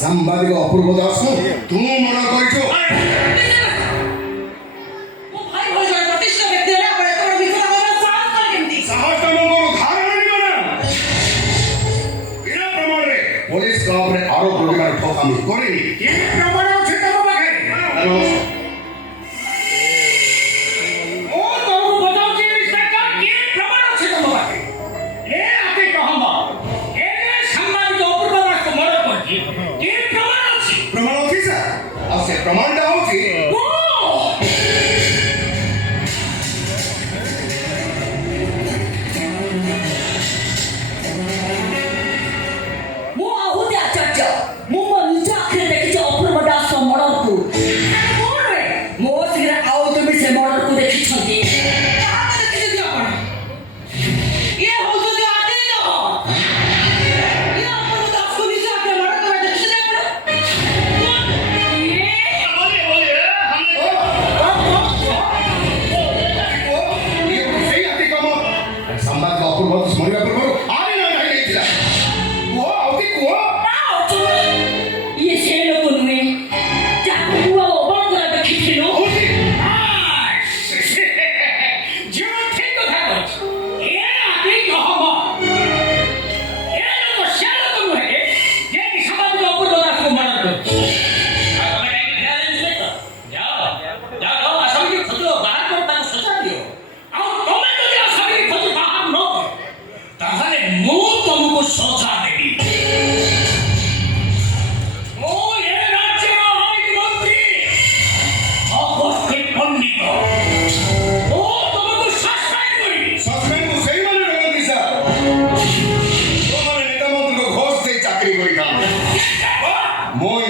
ସାମ୍ବାଦିକ ଅପୂର୍ବ ଦାସ ତୁ ମନା କରିଛୁ। पुलिस का अपने आरोप लगाकर ठोकामी करेगी। ये प्रमाण আছে তোমার পাখে ও তোমাকে বতাউছি ইন্সপেক্টর কি প্রমাণ আছে তোমার পাখে এ আপনি কহবা এ সাংবাদিক অপূর্ব দাসকে মর্ডর করছি কি প্রমাণ আছে স্যার আজকে প্রমাণটা হচ্ছে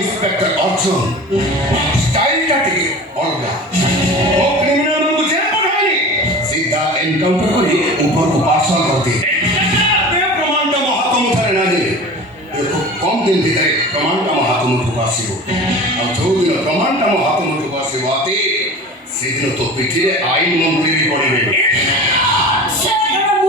ইন্সপেক্টর অর্জুন স্টাইলটা থেকে অলগা ও ক্রিমিনাল को जेल पठानी सीधा एनकाउंटर करी ऊपर को पार्सल करते प्रमाण का हाथ मुठारे ना दे देखो कम दिन भीतर प्रमाण का हाथ मुठो आसीबो और जो दिन प्रमाण का हाथ मुठो आसीबो आते सीधे तो पिठिरे आईन मंत्री भी पड़े